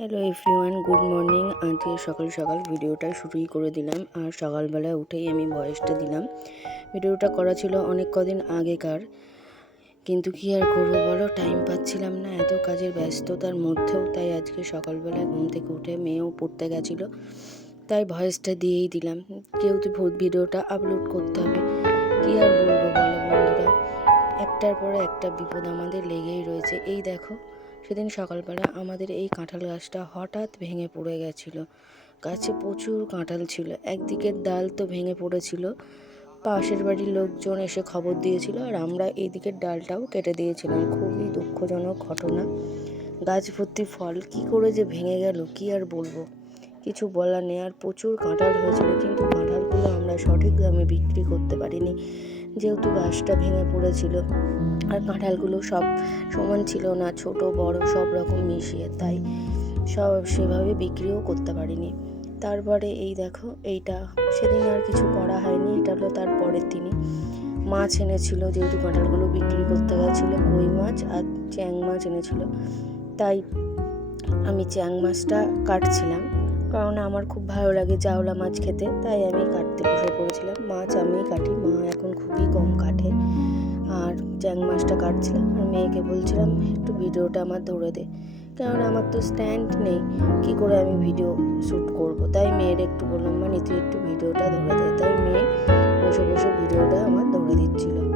Hello everyone good morning আজকে সকাল সকাল ভিডিওটা শুরুই করে দিলাম। আর সকালবেলা উঠেই আমি ভয়েসটা দিলাম। ভিডিওটা করা ছিল অনেক কদিন আগেকার। কিন্তু কি আর করব বলো? টাইম পাচ্ছিলাম না। এত কাজের ব্যস্ততার মধ্যেও তাই আজকে সকালবেলা ঘুম থেকে উঠে মেয়েও পড়তে গেছিল। তাই ভয়েসটা দিয়েই দিলাম। কেউ যেহেতু ভিডিওটা আপলোড করতে হবে। কি আর বলব বলো বন্ধুরা? একটার পর একটা বিপদ আমাদের লেগেই রয়েছে। এই দেখো সেদিন সকালবেলা আমাদের এই কাঁঠাল গাছটা হঠাৎ ভেঙে পড়ে গেছিল। গাছে প্রচুর কাঁঠাল ছিল, একদিকের ডাল তো ভেঙে পড়েছিল। পাশের বাড়ির লোকজন এসে খবর দিয়েছিল আর আমরা এই দিকের ডালটাও কেটে দিয়েছিলাম। খুবই দুঃখজনক ঘটনা। গাছ ভর্তি ফল কি করে যে ভেঙে গেল, কি আর বলব? কিছু বলার নেই। আর প্রচুর কাঁঠাল হয়েছিল, কিন্তু কাঁঠালগুলো আমরা সঠিক দামে বিক্রি করতে পারিনি। যেহেতু গাছটা ভেঙে পড়েছিল আর কাঁঠালগুলো সব সমান ছিল না, ছোট, বড়, সব রকম মিশিয়ে, তাই সব সেভাবে বিক্রিও করতে পারিনি। তারপরে এই দেখো, এইটা সেদিন আর কিছু করা হয়নি, এটা হলো তার পরের দিনই। মাছ এনেছিল, যেহেতু কাঁঠালগুলো বিক্রি করতে গেছিল, কই মাছ আর চ্যাং মাছ এনেছিল। তাই আমি চ্যাং মাছটা কাটছিলাম। কারণ আমার খুব ভালো লাগে জাওলা মাছ খেতে, তাই আমি কাটতে বসে পড়েছিলাম। মাছ আমি কাটি, মা এখন খুবই কম কাটে। আর চ্যাং মাছটা কাটছিলাম, আর মেয়েকে বলছিলাম, একটু ভিডিওটা আমার ধরে দে। কারণ আমার তো স্ট্যান্ড নেই, কি করে আমি ভিডিও শ্যুট করব? তাই মেয়ের একটু বললাম মানে তুই একটু ভিডিওটা ধরে দে। তাই মেয়ে বসে বসে ভিডিওটা আমার ধরে দিচ্ছিল।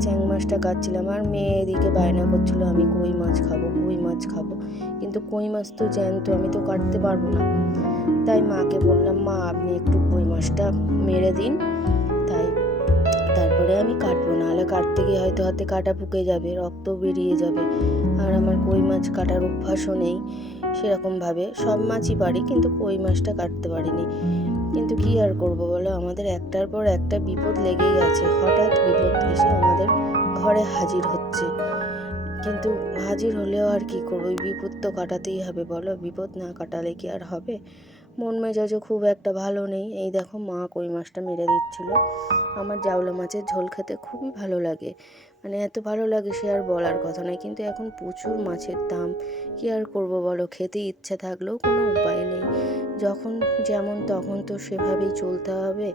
চ্যাং মাছটা কাটছিলাম আর মেয়ে এদিকে বায়না করছিল, আমি কই মাছ খাব, কই মাছ খাব? কিন্তু কই মাছ তো জ্যান্ত, আমি তো কাটতে পারব না। তাই মাকে বললাম, মা, আপনি একটু কই মাছটা মেরে দিন। তাই তারপরে আমি কাটবো, নাহলে কাটতে গিয়ে হয়তো হাতে কাটা ফুকে যাবে, রক্ত বেরিয়ে যাবে। আর আমার কই মাছ কাটার অভ্যাসও নেই। সেরকমভাবে সব মাছই পারি, কিন্তু কই মাছটা কাটতে পারিনি। কিন্তু কি আর করব বলো? আমাদের একটার পর একটা বিপদ লেগেই আছে। হঠাৎ বিপদ এসে আমাদের ঘরে হাজির হচ্ছে। কিন্তু হাজির হলেও আর কি করব? ওই বিপদ তো কাটাতেই হবে বলো? বিপদ না কাটালে কি আর হবে? মন মেজাজও খুব একটা ভালো নেই। এই দেখো মা কই মাছটা মেরে দিচ্ছিল। আমার জাউলা মাছের ঝোল খেতে খুবই ভালো লাগে। মানে এত ভালো লাগে সে আর বলার কথা নয়। কিন্তু এখন প্রচুর মাছের দাম। কি আর করব বলো? খেতে ইচ্ছে থাকলেও কোনো উপায় যখন যেমন তখন তো সেভাবেই চলতে হবে।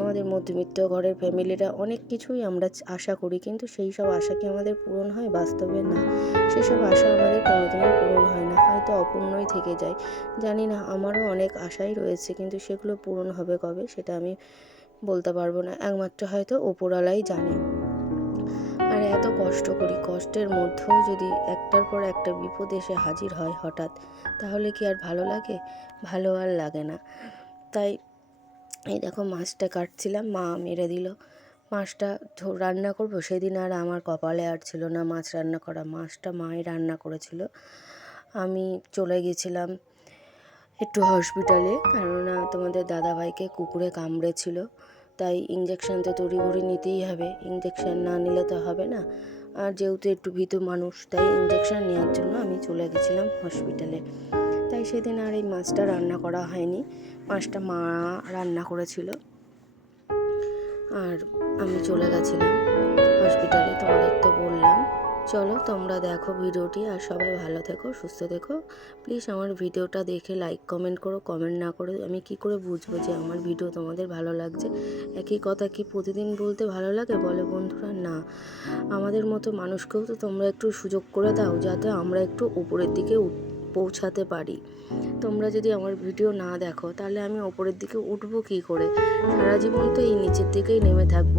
আমাদের মধ্যবিত্ত ঘরের ফ্যামিলিরা অনেক কিছুই আমরা আশা করি। কিন্তু সেই সব আশা কি আমাদের পূরণ হয়? বাস্তবে না। সেসব আশা আমাদের কোনোদিনই পূরণ হয় না। হয়তো অপূর্ণই থেকে যায়। জানি না, আমারও অনেক আশাই রয়েছে। কিন্তু সেগুলো পূরণ হবে কবে? সেটা আমি বলতে পারব না। একমাত্র হয়তো ওপরওয়ালাই জানে। আর এত কষ্ট করি, কষ্টের মধ্যেও যদি একটার পর একটা বিপদ এসে হাজির হয় হঠাৎ, তাহলে কি আর ভালো লাগে? ভালো আর লাগে না। তাই এই দেখো মাছটা কাটছিলাম, মা মেরে দিল। মাছটা রান্না করব, সেদিন আর আমার কপালে আর ছিল না মাছ রান্না করা। মাছটা মাই রান্না করেছিল। আমি চলে গেছিলাম একটু হসপিটালে কেননা তোমাদের দাদাভাইকে কুকুরে কামড়েছিল। তাই ইঞ্জেকশান তো তড়িঘড়ি নিতেই হবে। ইঞ্জেকশান না নিলে তো হবে না। আর যেহেতু একটু ভীত মানুষ, তাই ইঞ্জেকশান নেওয়ার জন্য আমি চলে গেছিলাম হসপিটালে তাই সেদিন আর এই মাছটা রান্না করা হয়নি। মাছটা মা রান্না করেছিল। আর আমি চলে গেছিলাম হসপিটালে তোমাদের তো বললাম। চলো তোমরা দেখো ভিডিওটি আর সবাই ভালো থেকো, সুস্থ থেকো। প্লিজ আমার ভিডিওটা দেখে লাইক কমেন্ট করো কমেন্ট না করে আমি কি করে বুঝব যে আমার ভিডিও তোমাদের ভালো লাগছে? একই কথা কি প্রতিদিন বলতে ভালো লাগে? বলে বন্ধুরা, না। আমাদের মতো মানুষকেও তো তোমরা একটু সুযোগ করে দাও যাতে আমরা একটু উপরের দিকে পৌঁছাতে পারি। তোমরা যদি আমার ভিডিও না দেখো তাহলে আমি ওপরের দিকে উঠবো কী করে? সারা জীবন তো এই নিচের দিকেই নেমে থাকব।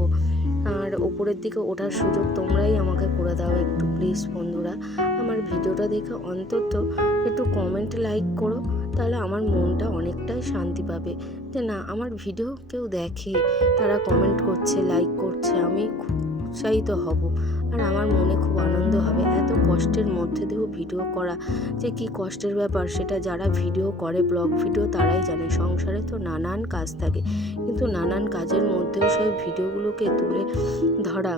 আর ওপরের দিকে ওঠার সুযোগ তোমরাই আমাকে করে দাও একটু প্লিজ বন্ধুরা। আমার ভিডিওটা দেখে অন্তত একটু কমেন্ট লাইক করো, তাহলে আমার মনটা অনেকটাই শান্তি পাবে। যে না, আমার ভিডিও কেউ দেখে, তারা কমেন্ট করছে লাইক করছে, আমি খুব উৎসাহিত হব। আর আমার মনে খুব আনন্দ হবে। এত কষ্টের মধ্যে দিয়েও ভিডিও করা যে কি কষ্টের ব্যাপার, সেটা যারা ভিডিও করে, ব্লগ ভিডিও, তারাই জানে সংসারে তো নানান কাজ থাকে। কিন্তু নানান কাজের মধ্যেও সেই ভিডিওগুলোকে তুলে ধরা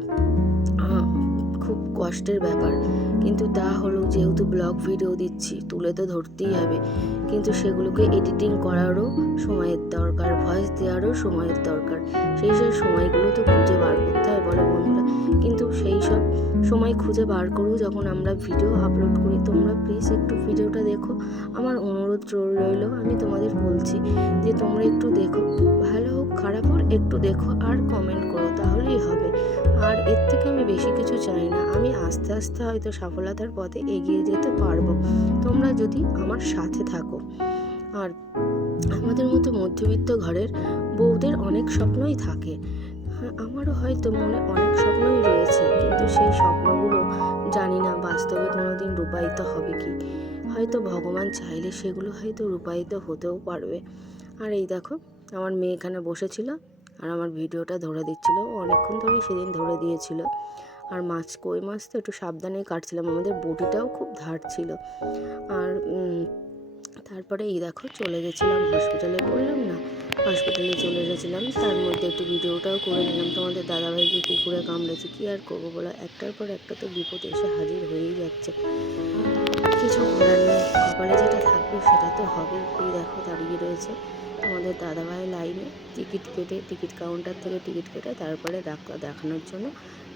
খুব কষ্টের ব্যাপার। কিন্তু তা হলো যেহেতু ব্লগ ভিডিও দিচ্ছি, তুলে তো ধরতেই হবে। কিন্তু সেগুলোকে এডিটিং করারও সময়ের দরকার, ভয়েস দেওয়ারও সময়ের দরকার। সেই সেই সময়গুলো তো খুঁজে বার করতে হয়, বলো বন্ধুরা। সেই সব সময় খুঁজে বার করো যখন আমরা ভিডিও আপলোড করি। তোমরা প্লিজ একটু ভিডিওটা দেখো। আমার অনুরোধ রইল, আমি তোমাদের বলছি যে তোমরা একটু দেখো। ভালো হোক, খারাপ হোক, একটু দেখো আর কমেন্ট করো, তাহলেই হবে। আর এর থেকে আমি বেশি কিছু চাই না। আমি আস্তে আস্তে হয়তো সফলতার পথে এগিয়ে যেতে পারব। তোমরা যদি আমার সাথে থাকো। আর আমাদের মতো মধ্যবিত্ত ঘরের বউদের অনেক স্বপ্নই থাকে। আমারও হয়তো মনে অনেক স্বপ্নই রয়েছে, কিন্তু সেই স্বপ্নগুলো জানি না বাস্তবে কোনো দিন রূপায়িত হবে কি। হয়তো ভগবান চাইলে সেগুলো হয়তো রূপায়িত হতেও পারবে। আর এই দেখো, আমার মেয়ে এখানে বসেছিল আর আমার ভিডিওটা ধরে দিচ্ছিল। অনেকক্ষণ ধরেই সেদিন ধরে দিয়েছিল। আর মাছ, কই মাছ তো একটু সাবধানেই কাটছিলাম। আমাদের বটিটাও খুব ধার ছিল। আর তারপরে এই দেখো চলে গেছিলাম হসপিটালে বললাম না হসপিটালে চলে গেছিলাম, তার মধ্যে একটু ভিডিওটাও করে নিলাম। তোমাদের দাদাভাইকে কুকুরে কামড়েছে, কি আর করব বলো? একটার পর একটা তো বিপদ এসে হাজির হয়েই যাচ্ছে। কিছু করার সেটা তো হবেই। এই দেখো দাঁড়িয়ে রয়েছে আমাদের দাদাভাই লাইনে। টিকিট কেটে, টিকিট কাউন্টার থেকে টিকিট কেটে তারপরে ডাক্তার দেখানোর জন্য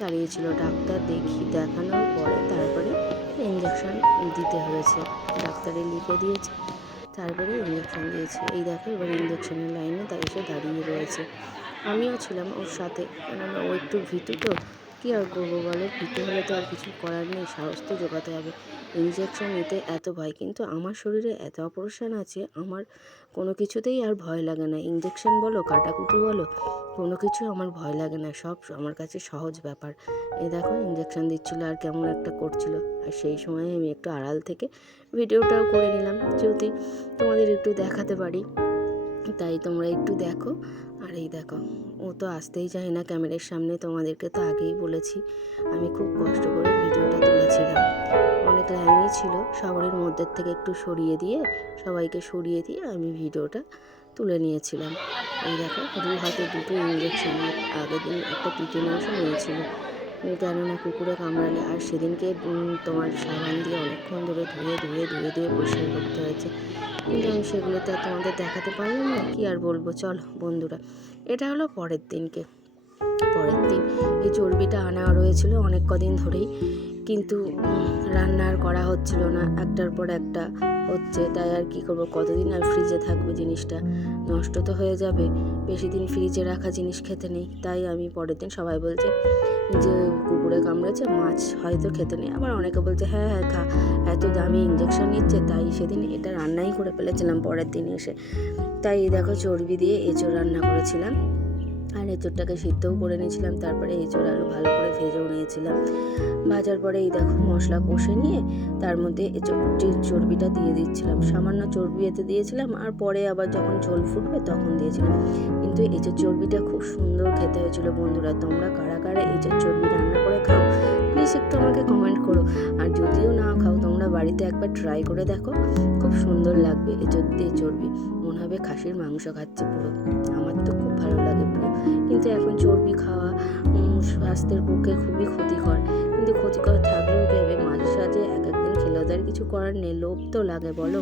দাঁড়িয়েছিল। ডাক্তার দেখি, দেখানোর পরে তারপরে ইঞ্জেকশন দিতে হয়েছে। ডাক্তারে লিখে দিয়েছে, তারপরে ইঞ্জেকশন দিয়েছে। এই দেখো এবার ইঞ্জেকশনের লাইনে তাই এসে দাঁড়িয়ে রয়েছে। আমিও ছিলাম ওর সাথে। কেননা ও একটু ভীতু তো। কী আর করব বলো? ভীতু হলে তো আর কিছু করার নেই, সাহস তো জোগাতে হবে। ইঞ্জেকশন নিতে এত ভয়, কিন্তু আমার শরীরে এত অপারেশন আছে, আমার কোনো কিছুতেই আর ভয় লাগে না। ইঞ্জেকশন বলো, কাটাকুটি বলো, কোনো কিছু আমার ভয় লাগে না, সব আমার কাছে সহজ ব্যাপার। এ দেখো ইঞ্জেকশন দিচ্ছিল আর কেমন একটা করছিল। আর সেই সময় আমি একটু আড়াল থেকে ভিডিওটাও করে নিলাম। যদি তোমাদের একটু দেখাতে পারি, তাই তোমরা একটু দেখো। আর এই দেখো, ও তো আসতেই চায় না ক্যামেরার সামনে, তোমাদেরকে তো আগেই বলেছি, আমি খুব কষ্ট করে ভিডিওটা তুলেছিলাম। অনেক লাইনই ছিল সবারের মধ্যে থেকে একটু সরিয়ে দিয়ে, সবাইকে সরিয়ে দিয়ে আমি ভিডিওটা তুলে নিয়েছিলাম। এই দেখো দু হাতে দুটো ইঞ্জেকশন, আগের দিন একটা টিটেনাসও নিয়েছিল। কেননা কুকুরে কামড়ালে। আর সেদিনকে তোমার সাবান দিয়ে অনেকক্ষণ ধরে ধুয়ে ধুয়ে ধুয়ে ধুয়ে পরিষ্কার করতে হয়েছে। কিন্তু আমি সেগুলোতে আর তোমাদের দেখাতে পারলাম না। কি আর বলব? চল, বন্ধুরা, এটা হলো পরের দিনকে। পরের দিন এই চর্বিটা আনা রয়েছিল অনেক কদিন ধরেই। কিন্তু রান্না আর করা হচ্ছিল না। একটার পর একটা হচ্ছে। তাই আর কি করব? কতদিন আর ফ্রিজে থাকবে জিনিসটা? নষ্ট তো হয়ে যাবে। বেশি দিন ফ্রিজে রাখা জিনিস খেতে নেই। তাই আমি পরের দিন সবাই বলছে যে, কুকুরে কামড়েছে, মাছ হয়তো খেতে নেই। আবার অনেকে বলছে হ্যাঁ হ্যাঁ খা। এত দামি ইঞ্জেকশন নিচ্ছে, তাই সেদিন এটা রান্নাই করে ফেলেছিলাম পরের দিন এসে। তাই দেখো, চর্বি দিয়ে এঁচোড় রান্না করেছিলাম। আর এঁচোড়টাকে সিদ্ধও করে নিয়েছিলাম, তারপরে এঁচোড় আলু ভালো করে ভেজেও নিয়েছিলাম। ভাজার পরে এই দেখো মশলা কষে নিয়ে তার মধ্যে এঁচোড়টির চর্বিটা দিয়ে দিচ্ছিলাম। সামান্য চর্বি এতে দিয়েছিলাম আর পরে আবার যখন ঝোল ফুটবে তখন দিয়েছিলাম। কিন্তু এঁচোড় চর্বিটা খুব সুন্দর খেতে হয়েছিল বন্ধুরা। তোমরা কারা কারা এঁচোড় চর্বি রান্না করে খাও প্লিজ একটু আমাকে কমেন্ট করো। আর যদিও না খাও, তোমরা বাড়িতে একবার ট্রাই করে দেখো। খুব সুন্দর লাগবে এঁচোড় দিয়ে চর্বি। মনে হবে খাসির মাংস খাচ্ছি পুরো। কিন্তু এখন চর্বি খাওয়া স্বাস্থ্যের পক্ষে খুবই ক্ষতিকর। কিন্তু ক্ষতিকর থাকলেও হবে? মাঝে সাঝে এক একদিন খেলে ওদের কিছু করার নেই। লোভ তো লাগে, বলো।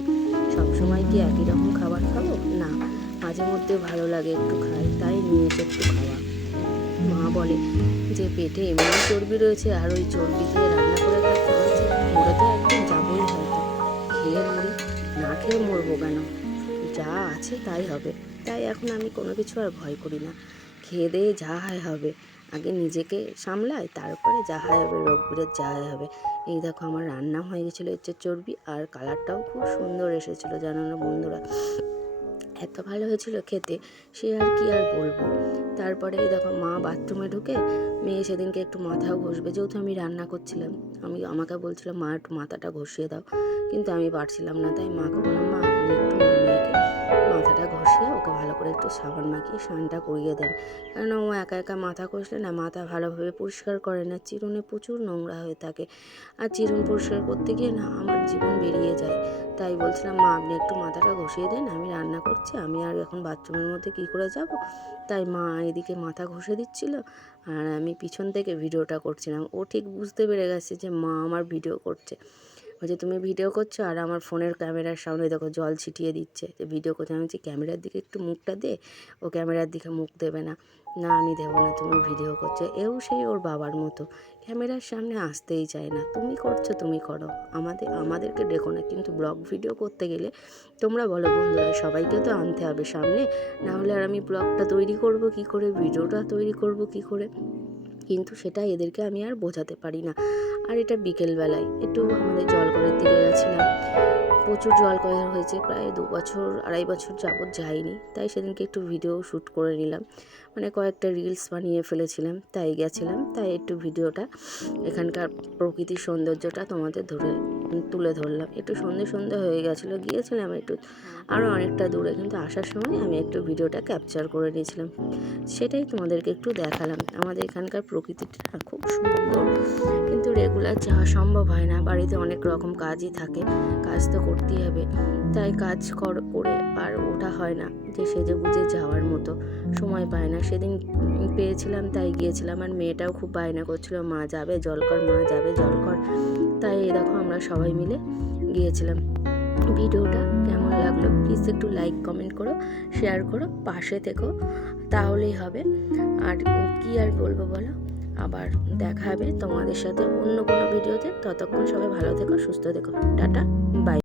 সবসময় কি একই রকম খাবার খাব? না। মাঝে মধ্যে ভালো লাগে একটু খাই, তাই নিয়ে এসে একটু খাওয়া। মা বলে, যে পেটে এমনি চর্বি রয়েছে আর ওই চর্বি দিয়ে রান্না করে খাচ্ছে হয়েছে মরে তো একদিন যাবোই হয়তো। খেয়ে মরি, না খেয়ে মরবো কেন? যা আছে তাই হবে। তাই এখন আমি কোনো কিছু আর ভয় করি না। খেয়ে দিয়ে যা হয় হবে। আগে নিজেকে সামলাই তারপরে যা হয় হবে, রোগ বিরোধ যা হয় হবে। এই দেখো আমার রান্না হয়ে গেছিল হচ্ছে চর্বি, আর কালারটাও খুব সুন্দর এসেছিল জানো না বন্ধুরা। এত ভালো হয়েছিল খেতে, সে আর কি আর বলব। তারপরে এই দেখো মা বাথরুমে ঢুকে মেয়ে সেদিনকে একটু মাথাও ঘষবে, যেহেতু আমি রান্না করছিলাম। আমি আমাকে বলছিলাম মা, একটু মাথাটা ঘষিয়ে দাও। কিন্তু আমি পারছিলাম না, তাই মাকে বললাম মা, আপনি একটু মেয়েকে মাথাটা ঘষিয়ে ভালো করে একটু সাবান মাখিয়ে স্নানটা করিয়ে দেন। কারণ ও একা একা মাথা ঘষলে না মাথা ভালোভাবে পরিষ্কার করে না, চিরুনে প্রচুর নোংরা হয়ে থাকে। আর চিরুন পরিষ্কার করতে গিয়ে না আমার জীবন বেরিয়ে যায়। তাই বলছিলাম, মা, আপনি একটু মাথাটা ঘষিয়ে দেন, আমি রান্না করছি, আমি আর এখন বাথরুমের মধ্যে কী করে যাব? তাই মা এদিকে মাথা ঘষে দিচ্ছিল আর আমি পিছন থেকে ভিডিওটা করছিলাম। ও ঠিক বুঝতে পেরে গেছে যে মা আমার ভিডিও করছে। বলছে, তুমি ভিডিও করছ আর আমার ফোনের ক্যামেরার সামনে দেখো জল ছিটিয়ে দিচ্ছে। যে ভিডিও করছে, আমি বলছি ক্যামেরার দিকে একটু মুখটা দে, ও ক্যামেরার দিকে মুখ দেবে না। না, আমি দেবো না, তুমি ভিডিও করছ। এও সেই ওর বাবার মতো ক্যামেরার সামনে আসতেই চায় না। তুমি করছ, তুমি করো। আমাদের, আমাদেরকে ডেকো না, কিন্তু ব্লগ ভিডিও করতে গেলে তোমরা বলো বন্ধুরা, সবাইকে তো আনতে হবে সামনে। না হলে আর আমি ব্লগটা তৈরি করব কি করে? ভিডিওটা তৈরি করব কি করে? কিন্তু সেটা এদেরকে আমি আর বোঝাতে পারি না। আর এটা বিকেলবেলায়, একটু আমাদের জলকরের দিকে গেছিলাম। প্রচুর জল কয়ের হয়েছে, প্রায় দু বছর, আড়াই বছর যাবৎ যাইনি তাই সেদিনকে একটু ভিডিও শ্যুট করে নিলাম। মানে কয়েকটা রিলস বানিয়ে ফেলেছিলাম, তাই গেছিলাম। তাই একটু ভিডিওটা এখানকার প্রকৃতির সৌন্দর্যটা তোমাদের ধরে তুলে ধরলাম। একটু সন্ধে সন্ধে হয়ে গেছিল, গিয়েছিলাম একটু আরও অনেকটা দূরে, কিন্তু আসার সময় আমি একটু ভিডিওটা ক্যাপচার করে নিয়েছিলাম। সেটাই তোমাদেরকে একটু দেখালাম। আমাদের এখানকার প্রকৃতিটা খুব সুন্দর, কিন্তু রেগুলার যাওয়া সম্ভব হয় না। বাড়িতে অনেক রকম কাজই থাকে, কাজ তো করতেই হবে। তাই কাজ কর হয় না যে সেজে গুজে যাওয়ার মতো। সময় পায় না। সেদিন পেয়েছিলাম, তাই গিয়েছিলাম। আর মেয়েটাও খুব বায়না করছিল, মা যাবে, জল কর, মা যাবে, জল কর। তাই দেখো আমরা সবাই মিলে গিয়েছিলাম। ভিডিওটা কেমন লাগল প্লিজ একটু লাইক কমেন্ট করো শেয়ার করো, পাশে থেকো, তাহলেই হবে। আর কি আর বলব বলো? আবার দেখা হবে তোমাদের সাথে অন্য কোনো ভিডিওতে। ততক্ষণ সবাই ভালো থেকো, সুস্থ থেকো। টাটা।